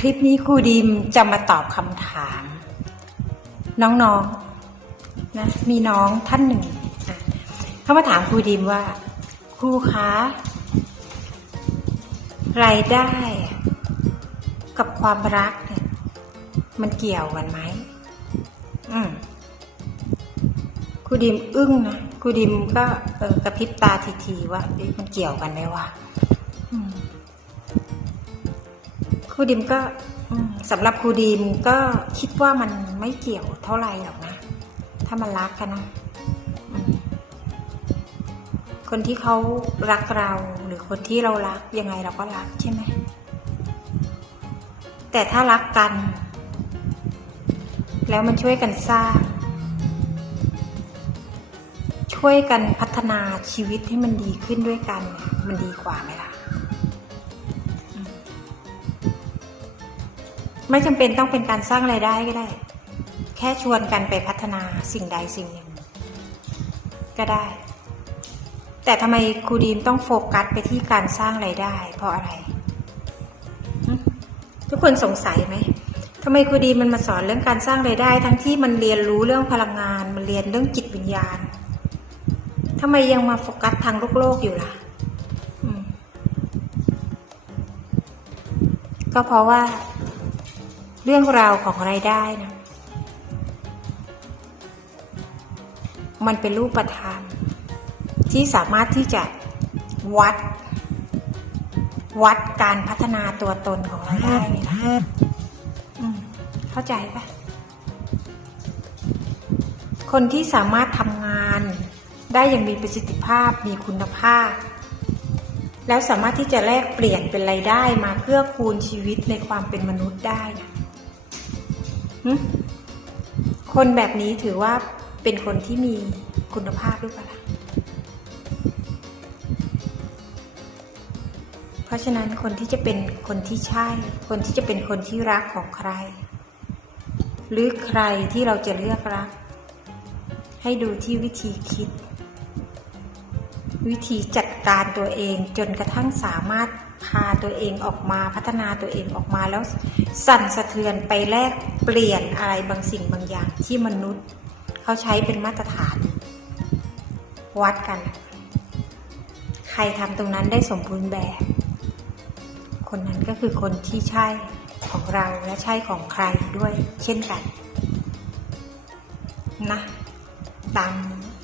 คลิปนี้ครูดิมจะมาตอบคำถาม น้องๆนะมีน้องท่านหนึ่งเขามาถามครูดิมว่า ครูคะรายได้ กับความรักเนี่ยมันเกี่ยวกันไหมอืมครูดิมอึ้งนะครูดิมก็เออกระพริบตาทีๆว่ามันเกี่ยวกันไหมวะอืม รูดิมก็สำหรับครูดิมก็คิดว่ามันไม่เกี่ยวเท่าไหร่หรอกนะ ถ้ามันรักกันนะคนที่เขารักเราหรือคนที่เรารักยังไงเราก็รักใช่ไหมแต่ถ้ารักกัน แล้วมันช่วยกันสร้าง ช่วยกันพัฒนาชีวิตให้มันดีขึ้นด้วยกัน มันดีกว่าไหมล่ะ ไม่จำเป็นต้องเป็นการสร้างไรายได้ก็ได้ แค่ชวนกันไปพัฒนาสิ่งใดสิ่งหนึ่ง ก็ได้ แต่ทำไมครูดีมต้องโฟกัสไปที่การสร้างไรายได้ เพราะอะไร ทุกคนสงสัยไหมทำไมครูดีมมันมาสอนเรื่องการสร้างไรายได้ ทั้งที่มันเรียนรู้เรื่องพลังงาน มันเรียนเรื่องจิตวิญญาณทำไมยังมาโฟกัสทางโลกโลกอยู่ล่ะก็เพราะว่า เรื่องราวของรายได้นะมันเป็นรูปธรรมที่สามารถที่จะวัด วัดการพัฒนาตัวตนของเราได้เลยนะอืมเข้าใจปะคนที่สามารถทำงานได้อย่างมีประสิทธิภาพมีคุณภาพ แล้วสามารถที่จะแลกเปลี่ยนเป็นรายได้มาเพื่อคูณชีวิตในความเป็นมนุษย์ได้นะหึ คนแบบนี้ถือว่าเป็นคนที่มีคุณภาพหรือเปล่าเพราะฉะนั้นคนที่จะเป็นคนที่ใช่ คนที่จะเป็นคนที่รักของใคร หรือใครที่เราจะเลือกรัก ให้ดูที่วิธีคิด วิธีจัดการตัวเองจนกระทั่งสามารถพาตัวเองออกมาพัฒนาตัวเองออกมาแล้วสั่นสะเทือนไปแลกเปลี่ยนอะไรบางสิ่งบางอย่างที่มนุษย์ เขาใช้เป็นมาตรฐาน วัดกัน ใครทำตรงนั้นได้สมบูรณ์แบบ คนนั้นก็คือคนที่ใช่ของเราและใช่ของใครด้วย เช่นกัน นะตามนี้